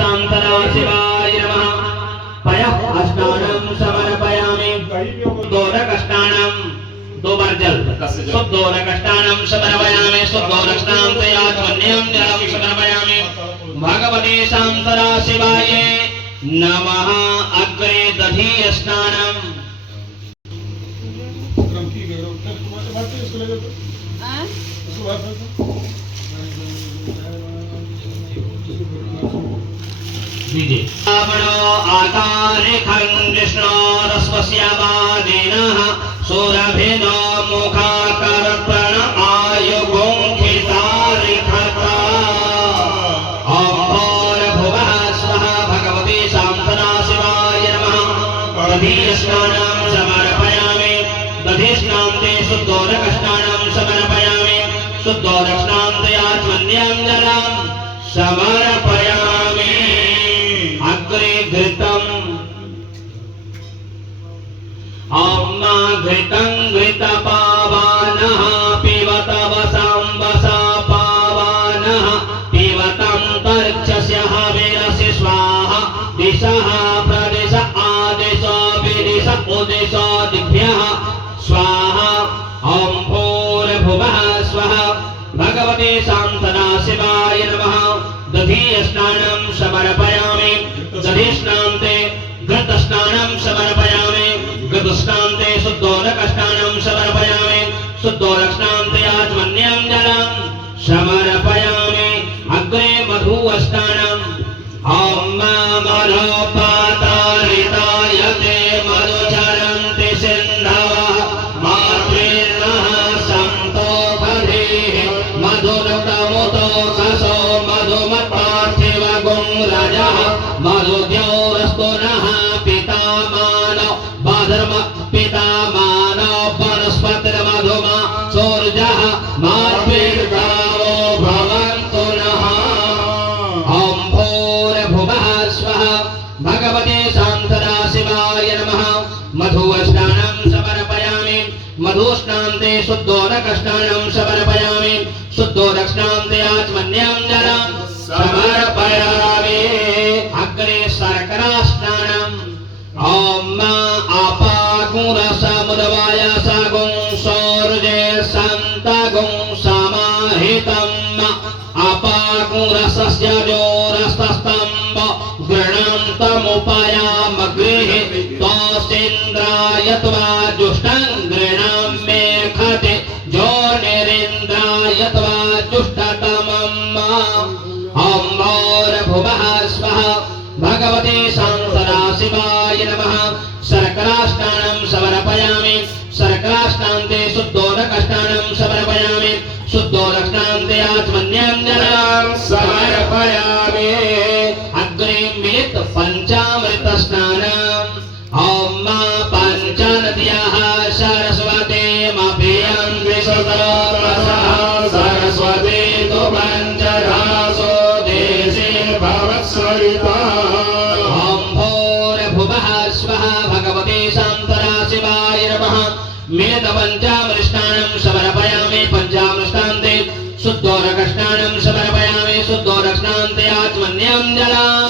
सदाशिवाय नमः पयः अष्टानं समर्पयामि दोरकष्टानं दो बार जल शुद्धोरकष्टानं समर्पयामि शुद्धोरकष्टान्तयात्मन्यं जलं समर्पयामि भगवते सदाशिवाय नमः अग्रे दधि स्नानम् आकारे खण्डिष्णोरस्वस्यावादिनः सुरभिनो मुखाकर्पण आयुगुंखितारिखता अम्भोरभुवः स्वः भगवते सदाशिवाय नमः दधिस्नानं समर्पयामि दधिस्नान्ते शुद्धोदकस्नानं समर्पयामि शुद्धोदकस्नान्ते आत्मन्यं जलं समर्पयामि अग्रे घृतम् अम्मा घृतं घृतपावानः पिबत वसाम्बसा पावानः पिबतं तर्क्षस्य हविरसि स्वाहा दिशः प्रदिश आदिश विदिश उदिश दिभ्यः स्वाहा ॐ भूर्भुवः स्वः भगवते सदाशिवाय नमः दधिस्नानं समर्पयामि दधिस्नान्ते घृतस्नानं समर्पयामि घृतस्नान्ते शुद्धोदकस्नानं समर्पयामि शुद्धोदकस्नान्ते आत्मन्यं जलं समर्पयामि अग्रे मधुस्नानम् ॐ मधुपातारितायते मधुचरन्ति सिन्धवः मातृर्नः सन्तो बधीः मधुरतमुतोषसो मधुमत्पार्थिव गुंरजः मधुद्यौरस्तु नः पितामानो बधर्म पितामानो वनस्पतिर्मधुमा सूर्यः मातृर्गावो भवन्तु नः ॐ भूर्भुवः स्वः भगवते सदाशिवाय नमः मधुस्नानं समर्पयामि मधुस्नान्ते शुद्धोदकस्नानं समर्पयामि शुद्धोदकस्नान्ते आत्मन्यं जलं समर्पयामि अग्रे शर्करास्नानम् ॐ अपागुरसमुद्वाय सगुं सौर्ये सन्तगुं समाहितम् अपागुरसस्य जोरस्तम्ब गृणन्तमुपयामगृहे तोषेन्द्राय त्वा जुष्टं गृणाम्ये खते जोनिरिन्द्राय त्वा जुष्टतमम् ॐ भूर्भुवः स्वः भगवते सदाशिवाय नमः शर्करास्नानं समर्पयामि शर्करास्नान्ते शुद्धोदकस्नानं समर्पयामि शुद्धोदकस्नान्ते आत्मन्यं जलं समर्पयामि अग्रे मिलित पञ्चामृतस्नानम् ॐ पञ्चनद्याः सरस्वती मपेयं विश्वतोरसः सरस्वती तु पञ्चरासो देशे भवत्सरिता ॐ भूर्भुवः स्वः भगवते सदाशिवाय नमः मिलित पञ्चामृतस्नानं समर्पयामि पञ्चामृतान्ते शुद्धोदकस्नानं समर्पयामि शुद्धोदकस्नान्ते आत्मन्यं जलं